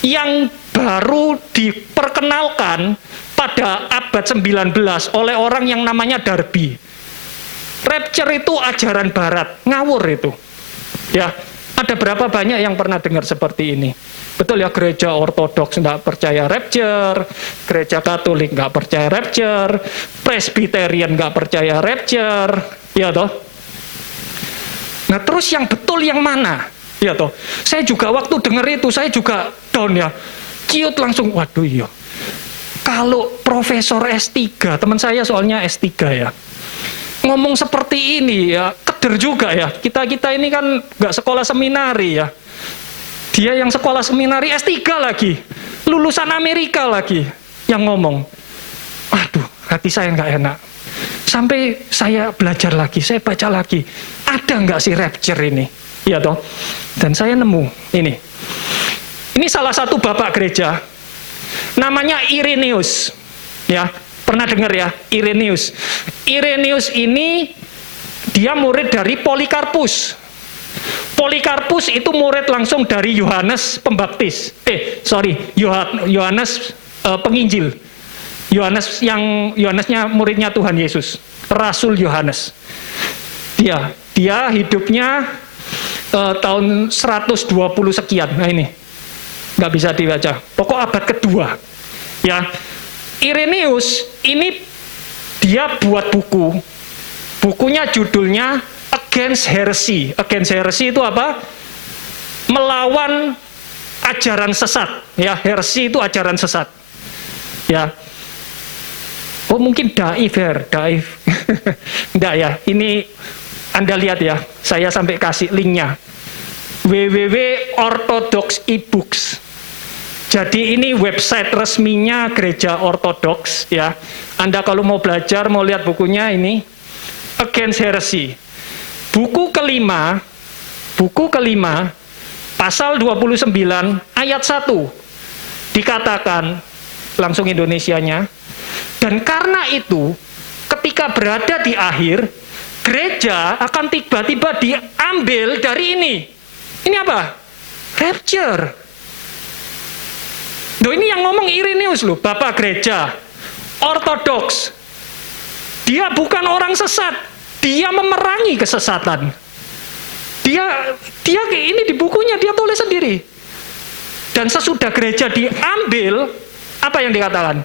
yang baru diperkenalkan pada abad 19 oleh orang yang namanya Darby. Rapture itu ajaran Barat, ngawur itu. Ya, ada berapa banyak yang pernah dengar seperti ini? Betul ya, gereja Ortodoks nggak percaya rapture, gereja Katolik nggak percaya rapture, Presbyterian nggak percaya rapture, ya toh. Nah terus yang betul yang mana? Ya toh. Saya juga waktu dengar itu saya juga down ya, ciut langsung, waduh iya. Kalau Profesor S3, teman saya soalnya S3 ya, ngomong seperti ini ya, keder juga ya. Kita ini kan nggak sekolah seminari ya. Dia yang sekolah seminari S3 lagi, lulusan Amerika lagi, yang ngomong. Aduh, hati saya nggak enak. Sampai saya belajar lagi, saya baca lagi. Ada nggak sih rapture ini? Iya toh. Dan saya nemu ini. Ini salah satu bapak gereja, namanya Irenaeus. Ya, pernah dengar ya, Irenaeus. Irenaeus ini dia murid dari Polikarpus. Polikarpus itu murid langsung dari Yohanes Pembaptis. Yohanes Penginjil. Yohanesnya muridnya Tuhan Yesus. Rasul Yohanes. Dia hidupnya tahun 120 sekian. Nah ini nggak bisa dibaca. Pokok abad kedua. Ya, Irenaeus ini dia buat buku. Bukunya judulnya Against Heresy. Against Heresy itu apa? Melawan ajaran sesat. Ya, heresy itu ajaran sesat. Ya. Oh mungkin daif. Enggak ya. Ini Anda lihat ya. Saya sampai kasih linknya. www.orthodox ebooks. Jadi ini website resminya gereja Ortodoks ya. Anda kalau mau belajar, mau lihat bukunya ini Against Heresy. Buku kelima, pasal 29, ayat 1, dikatakan, langsung Indonesianya, dan karena itu, ketika berada di akhir, gereja akan tiba-tiba diambil dari ini. Ini apa? Rapture. Loh ini yang ngomong Irenaeus loh, bapak gereja, Ortodoks. Dia bukan orang sesat. Dia memerangi kesesatan. Dia ini di bukunya dia tulis sendiri. Dan sesudah gereja diambil, apa yang dikatakan?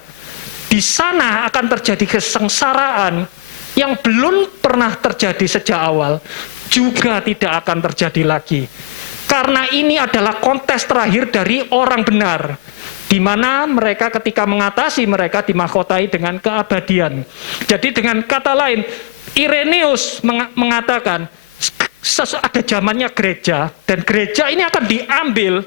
Di sana akan terjadi kesengsaraan yang belum pernah terjadi sejak awal, juga tidak akan terjadi lagi. Karena ini adalah kontes terakhir dari orang benar, di mana mereka ketika mengatasi mereka dimahkotai dengan keabadian. Jadi dengan kata lain, Irenaeus mengatakan ada zamannya gereja dan gereja ini akan diambil.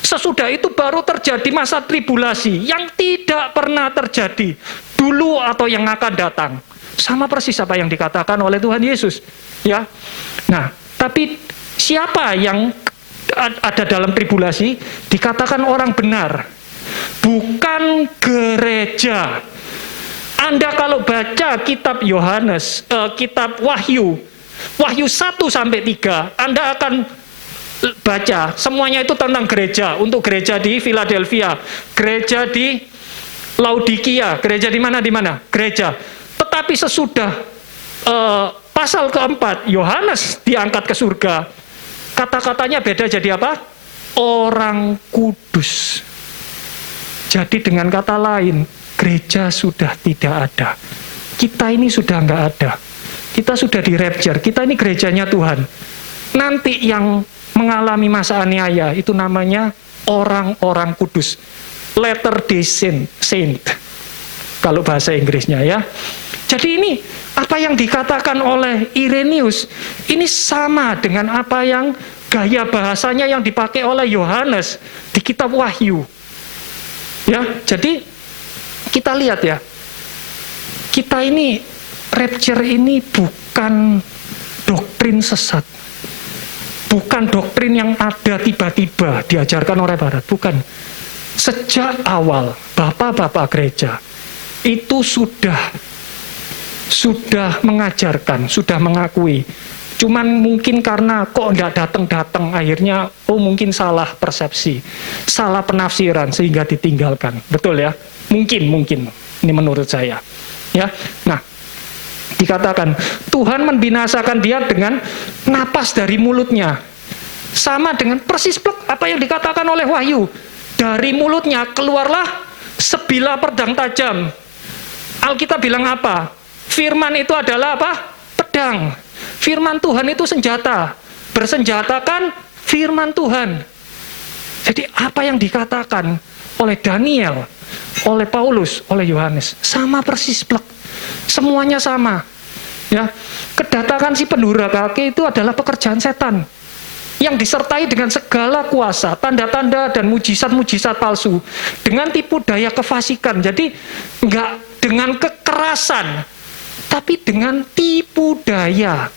Sesudah itu baru terjadi masa tribulasi yang tidak pernah terjadi dulu atau yang akan datang. Sama persis apa yang dikatakan oleh Tuhan Yesus. Ya. Nah, tapi siapa yang ada dalam tribulasi? Dikatakan orang benar, bukan gereja. Anda kalau baca kitab Yohanes, kitab Wahyu 1-3, Anda akan baca semuanya itu tentang gereja. Untuk gereja di Philadelphia, gereja di Laodikia, gereja di mana? Gereja. Tetapi sesudah pasal keempat, Yohanes diangkat ke surga, kata-katanya beda jadi apa? Orang kudus. Jadi dengan kata lain, gereja sudah tidak ada. Kita ini sudah nggak ada. Kita sudah di rapture. Kita ini gerejanya Tuhan. Nanti yang mengalami masa aniaya itu namanya orang-orang kudus. Latter-day Saint. Kalau bahasa Inggrisnya ya. Jadi ini apa yang dikatakan oleh Irenaeus ini sama dengan apa yang gaya bahasanya yang dipakai oleh Yohanes di kitab Wahyu. Ya, jadi kita lihat ya, kita ini rapture ini bukan doktrin sesat, bukan doktrin yang ada tiba-tiba diajarkan oleh Barat, bukan. Sejak awal bapak-bapak gereja itu sudah mengajarkan, sudah mengakui. Cuman mungkin karena kok nggak datang-datang, akhirnya mungkin salah persepsi, salah penafsiran sehingga ditinggalkan. Betul ya? Mungkin ini menurut saya. Ya, nah dikatakan Tuhan membinasakan dia dengan napas dari mulutnya, sama dengan persis apa yang dikatakan oleh Wahyu. Dari mulutnya keluarlah sebilah pedang tajam. Alkitab bilang apa? Firman itu adalah apa? Pedang. Firman Tuhan itu senjata. Bersenjatakan firman Tuhan. Jadi apa yang dikatakan oleh Daniel, oleh Paulus, oleh Yohanes, sama persis plek. Semuanya sama. Ya, kedatangan si pendurhaka itu adalah pekerjaan setan yang disertai dengan segala kuasa, tanda-tanda dan mujizat-mujizat palsu, dengan tipu daya kefasikan. Jadi enggak dengan kekerasan, tapi dengan tipu daya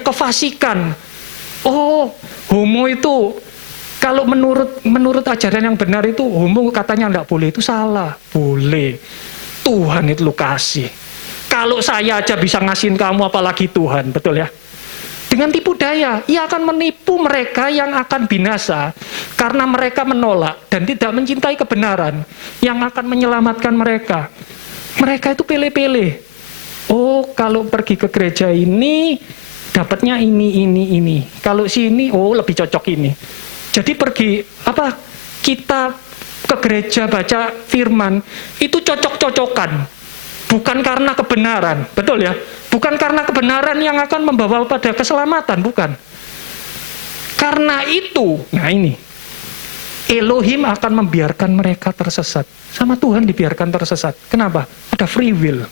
kefasikan. Oh, homo itu kalau menurut ajaran yang benar itu homo katanya enggak boleh, itu salah. Boleh. Tuhan itu lu kasih. Kalau saya aja bisa ngasihin kamu apalagi Tuhan, betul ya? Dengan tipu daya, ia akan menipu mereka yang akan binasa karena mereka menolak dan tidak mencintai kebenaran yang akan menyelamatkan mereka. Mereka itu pilih-pilih. Oh, kalau pergi ke gereja ini dapatnya ini. Kalau sini lebih cocok ini. Jadi pergi kita ke gereja baca firman itu cocok-cocokan. Bukan karena kebenaran, betul ya? Bukan karena kebenaran yang akan membawa pada keselamatan, bukan. Karena itu, nah ini, Elohim akan membiarkan mereka tersesat. Sama Tuhan dibiarkan tersesat. Kenapa? Ada free will.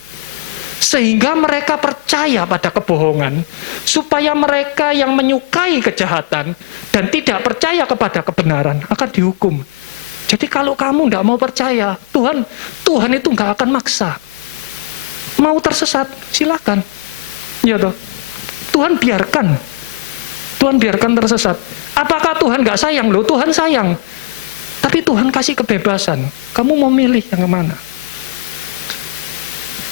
Sehingga mereka percaya pada kebohongan, supaya mereka yang menyukai kejahatan dan tidak percaya kepada kebenaran akan dihukum. Jadi kalau kamu tidak mau percaya, Tuhan itu nggak akan maksa. Mau tersesat, silakan. Ya toh. Tuhan biarkan tersesat. Apakah Tuhan nggak sayang? Loh, Tuhan sayang. Tapi Tuhan kasih kebebasan. Kamu mau milih yang kemana?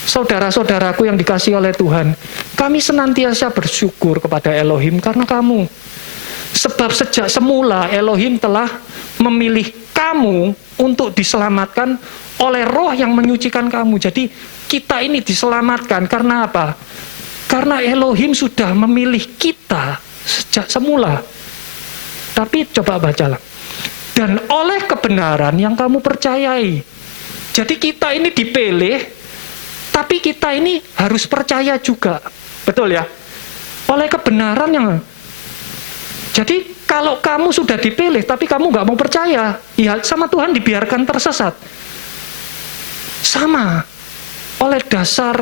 Saudara-saudaraku yang dikasihi oleh Tuhan, kami senantiasa bersyukur kepada Elohim karena kamu. Sebab sejak semula Elohim telah memilih kamu untuk diselamatkan oleh roh yang menyucikan kamu. Jadi kita ini diselamatkan karena apa? Karena Elohim sudah memilih kita sejak semula. Tapi coba bacalah. Dan oleh kebenaran yang kamu percayai. Jadi kita ini dipilih, tapi kita ini harus percaya juga. Betul ya? Oleh kebenaran yang... Jadi kalau kamu sudah dipilih, tapi kamu nggak mau percaya, ya sama Tuhan dibiarkan tersesat. Sama. Oleh dasar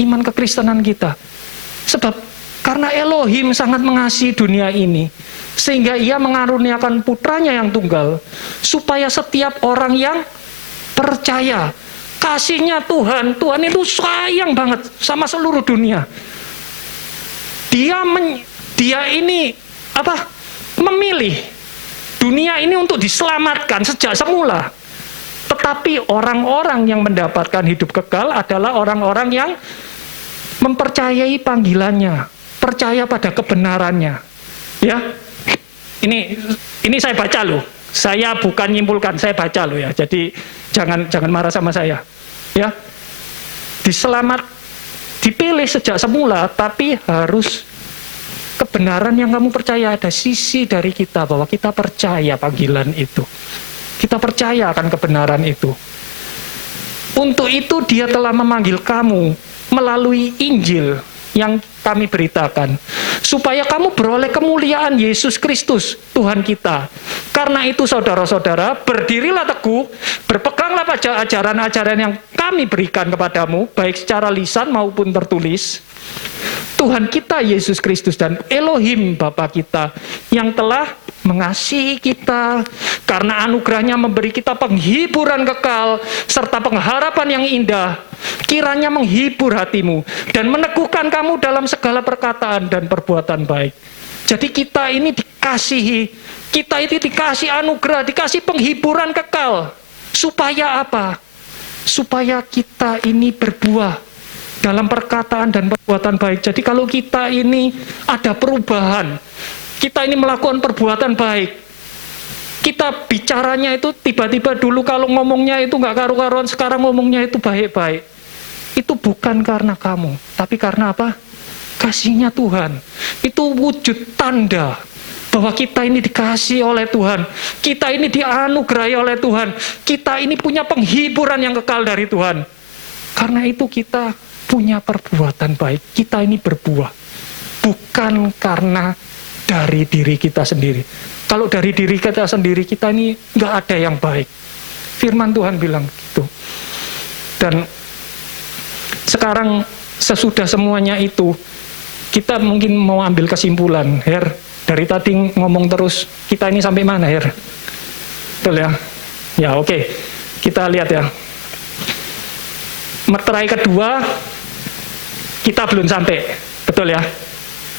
iman kekristenan kita. Sebab karena Elohim sangat mengasihi dunia ini, sehingga ia mengaruniakan putranya yang tunggal, supaya setiap orang yang percaya. kasihnya Tuhan itu sayang banget sama seluruh dunia. Dia ini memilih dunia ini untuk diselamatkan sejak semula. Tetapi orang-orang yang mendapatkan hidup kekal adalah orang-orang yang mempercayai panggilannya, percaya pada kebenarannya. Ya, ini saya baca loh. Saya bukan nyimpulkan, saya baca loh ya. Jadi jangan marah sama saya. Ya, dipilih sejak semula, tapi harus kebenaran yang kamu percaya. Ada sisi dari kita bahwa kita percaya panggilan itu. Kita percaya akan kebenaran itu. Untuk itu dia telah memanggil kamu melalui Injil yang kami beritakan, supaya kamu beroleh kemuliaan Yesus Kristus, Tuhan kita. Karena itu saudara-saudara, berdirilah teguh, berpeganglah pada ajaran-ajaran yang kami berikan kepadamu, baik secara lisan maupun tertulis. Tuhan kita Yesus Kristus dan Elohim Bapa kita yang telah mengasihi kita karena anugerahnya memberi kita penghiburan kekal serta pengharapan yang indah, kiranya menghibur hatimu dan meneguhkan kamu dalam segala perkataan dan perbuatan baik. Jadi kita ini dikasihi, kita ini dikasih anugerah, dikasih penghiburan kekal. Supaya apa? Supaya kita ini berbuah dalam perkataan dan perbuatan baik. Jadi kalau kita ini ada perubahan, kita ini melakukan perbuatan baik, kita bicaranya itu tiba-tiba dulu kalau ngomongnya itu nggak karu-karuan, sekarang ngomongnya itu baik-baik. Itu bukan karena kamu, tapi karena apa? Kasihnya Tuhan. Itu wujud tanda bahwa kita ini dikasih oleh Tuhan, kita ini dianugerahi oleh Tuhan, kita ini punya penghiburan yang kekal dari Tuhan. Karena itu kita punya perbuatan baik, kita ini berbuah. Bukan karena dari diri kita sendiri. Kalau dari diri kita sendiri, kita ini nggak ada yang baik. Firman Tuhan bilang gitu. Dan sekarang sesudah semuanya itu, kita mungkin mau ambil kesimpulan. Her, dari tadi ngomong terus, kita ini sampai mana, Her? Betul ya? Ya, oke. Kita lihat ya. Meterai kedua, kita belum sampai. Betul ya?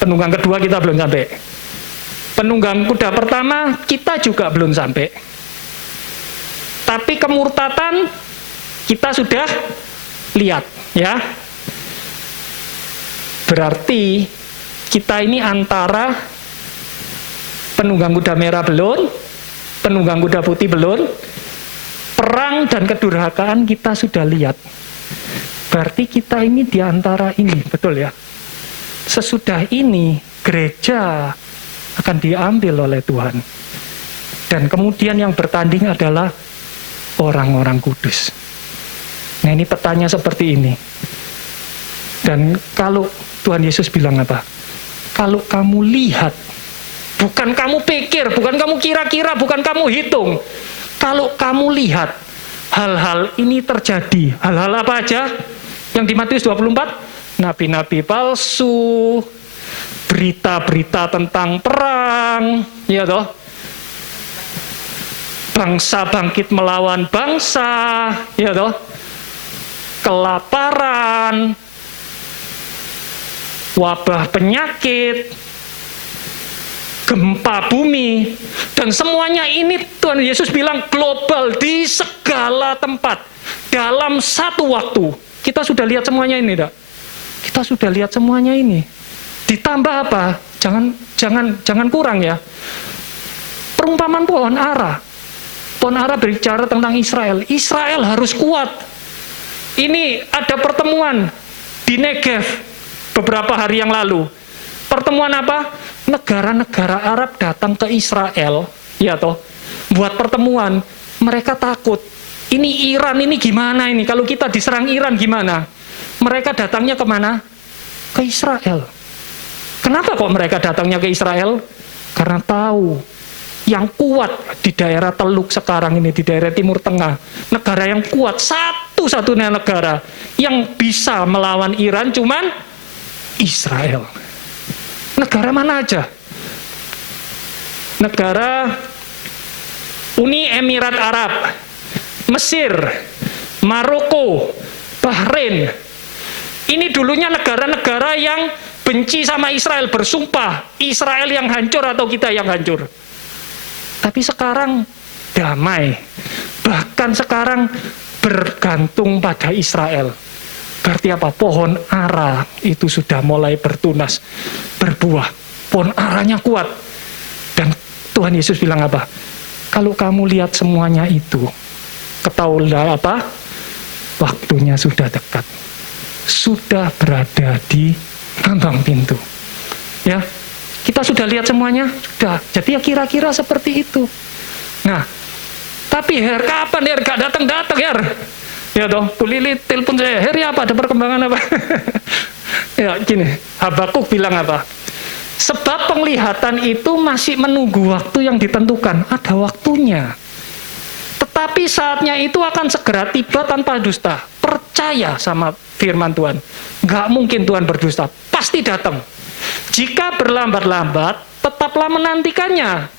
Penunggang kedua kita belum sampai. Penunggang kuda pertama, kita juga belum sampai. Tapi kemurtatan, kita sudah lihat. Ya. Berarti, kita ini antara penunggang kuda merah belum, penunggang kuda putih belum, perang dan kedurhakaan kita sudah lihat. Berarti kita ini di antara ini, betul ya? Sesudah ini, gereja akan diambil oleh Tuhan. Dan kemudian yang bertanding adalah orang-orang kudus. Nah ini petanya seperti ini. Dan kalau Tuhan Yesus bilang apa? Kalau kamu lihat, bukan kamu pikir, bukan kamu kira-kira, bukan kamu hitung. Kalau kamu lihat, hal-hal ini terjadi. Hal-hal apa aja? Yang di Matius 24, nabi-nabi palsu, berita-berita tentang perang, ya toh, bangsa bangkit melawan bangsa, ya toh, kelaparan, wabah penyakit, gempa bumi, dan semuanya ini Tuhan Yesus bilang global di segala tempat dalam satu waktu. Kita sudah lihat semuanya ini, enggak? Kita sudah lihat semuanya ini. Ditambah apa? Jangan kurang ya. Perumpamaan pohon ara. Pohon ara berbicara tentang Israel. Israel harus kuat. Ini ada pertemuan di Negev beberapa hari yang lalu. Pertemuan apa? Negara-negara Arab datang ke Israel, ya toh, buat pertemuan. Mereka takut. Ini Iran ini gimana ini? Kalau kita diserang Iran gimana? Mereka datangnya kemana? Ke Israel. Kenapa kok mereka datangnya ke Israel? Karena tahu yang kuat di daerah Teluk sekarang ini, di daerah Timur Tengah, negara yang kuat, satu-satunya negara yang bisa melawan Iran cuman Israel. Negara mana aja? Negara Uni Emirat Arab, Mesir, Maroko, Bahrain. Ini dulunya negara-negara yang benci sama Israel, bersumpah Israel yang hancur atau kita yang hancur. Tapi sekarang damai. Bahkan sekarang bergantung pada Israel. Berarti apa? Pohon ara itu sudah mulai bertunas, berbuah. Pohon aranya kuat. Dan Tuhan Yesus bilang apa? Kalau kamu lihat semuanya itu, ketahuilah apa? Waktunya sudah dekat. Sudah berada di ambang pintu. Ya, kita sudah lihat semuanya, sudah. Jadi ya kira-kira seperti itu. Nah, tapi Her, kapan Her gak datang-datang Her? Ya toh, Bu Lili telepon saya, Her ya apa, ada perkembangan apa? Ya gini, Habakuk bilang apa? Sebab penglihatan itu masih menunggu waktu yang ditentukan, ada waktunya. Tetapi saatnya itu akan segera tiba tanpa dusta. Percaya sama firman Tuhan. Nggak mungkin Tuhan berdusta, pasti datang. Jika berlambat-lambat, tetaplah menantikannya.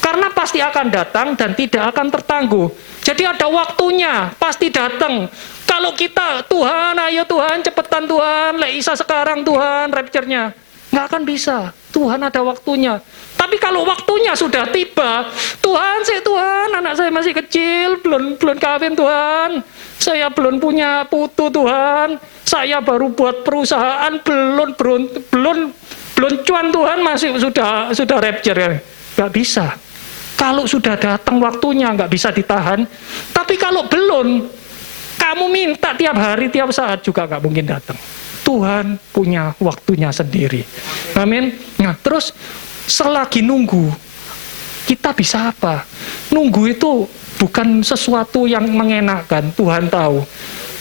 Karena pasti akan datang dan tidak akan tertangguh. Jadi ada waktunya, pasti datang. Kalau kita, Tuhan, ayo Tuhan, cepetan Tuhan, Isa sekarang Tuhan, rapture-nya. Nggak akan bisa. Tuhan ada waktunya. Tapi kalau waktunya sudah tiba, Tuhan, anak saya masih kecil, belum kawin Tuhan. Saya belum punya putu Tuhan. Saya baru buat perusahaan, belum cuan Tuhan, masih sudah rapture ya. Nggak bisa. Kalau sudah datang waktunya nggak bisa ditahan. Tapi kalau belum, kamu minta tiap hari, tiap saat juga nggak mungkin datang. Tuhan punya waktunya sendiri. Amin. Nah, terus selagi nunggu, kita bisa apa? Nunggu itu bukan sesuatu yang mengenakan, Tuhan tahu.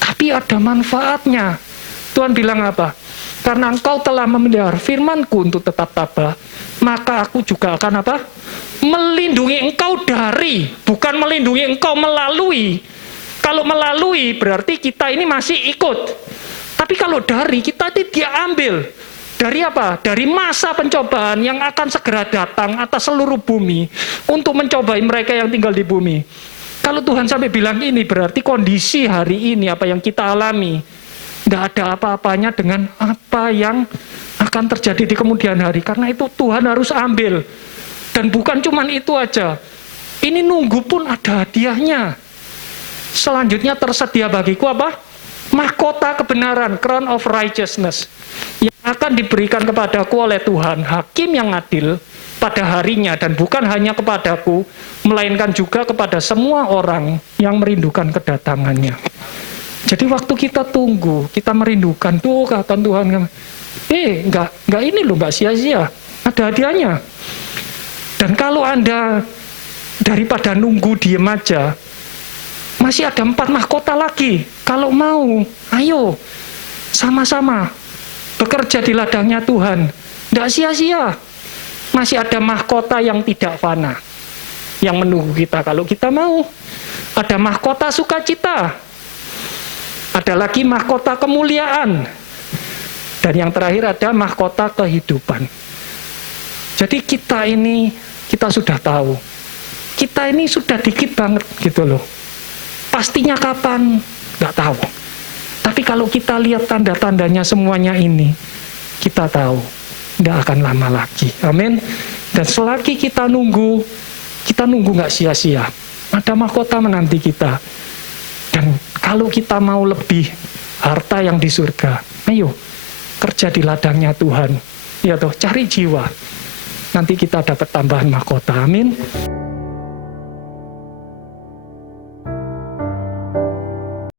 Tapi ada manfaatnya. Tuhan bilang apa? Karena engkau telah memelihara firman-Ku untuk tetap tabah, maka aku juga akan apa? Melindungi engkau dari, bukan melindungi engkau melalui. Kalau melalui berarti kita ini masih ikut. Tapi kalau dari, kita tidak ambil. Dari apa? Dari masa pencobaan yang akan segera datang atas seluruh bumi untuk mencobai mereka yang tinggal di bumi. Kalau Tuhan sampai bilang ini, berarti kondisi hari ini, apa yang kita alami, tidak ada apa-apanya dengan apa yang akan terjadi di kemudian hari. Karena itu Tuhan harus ambil. Dan bukan cuma itu aja. Ini nunggu pun ada hadiahnya. Selanjutnya tersedia bagiku apa? Mahkota kebenaran, crown of righteousness, yang akan diberikan kepadaku oleh Tuhan, hakim yang adil pada harinya, dan bukan hanya kepadaku, melainkan juga kepada semua orang yang merindukan kedatangannya. Jadi waktu kita tunggu, kita merindukan, tuh kapan Tuhan, enggak ini loh, enggak sia-sia, ada hadiahnya. Dan kalau Anda daripada nunggu diem aja, masih ada 4 mahkota lagi. Kalau mau, ayo sama-sama bekerja di ladangnya Tuhan. Tidak sia-sia. Masih ada mahkota yang tidak fana yang menunggu kita kalau kita mau. Ada mahkota sukacita. Ada lagi mahkota kemuliaan. Dan yang terakhir ada mahkota kehidupan. Jadi kita ini, kita sudah tahu. Kita ini sudah dikit banget gitu loh. Pastinya kapan? Nggak tahu. Tapi kalau kita lihat tanda-tandanya semuanya ini, kita tahu nggak akan lama lagi. Amin. Dan selagi kita nunggu nggak sia-sia. Ada mahkota menanti kita. Dan kalau kita mau lebih harta yang di surga, ayo kerja di ladangnya Tuhan. Ya toh, cari jiwa. Nanti kita dapat tambahan mahkota. Amin.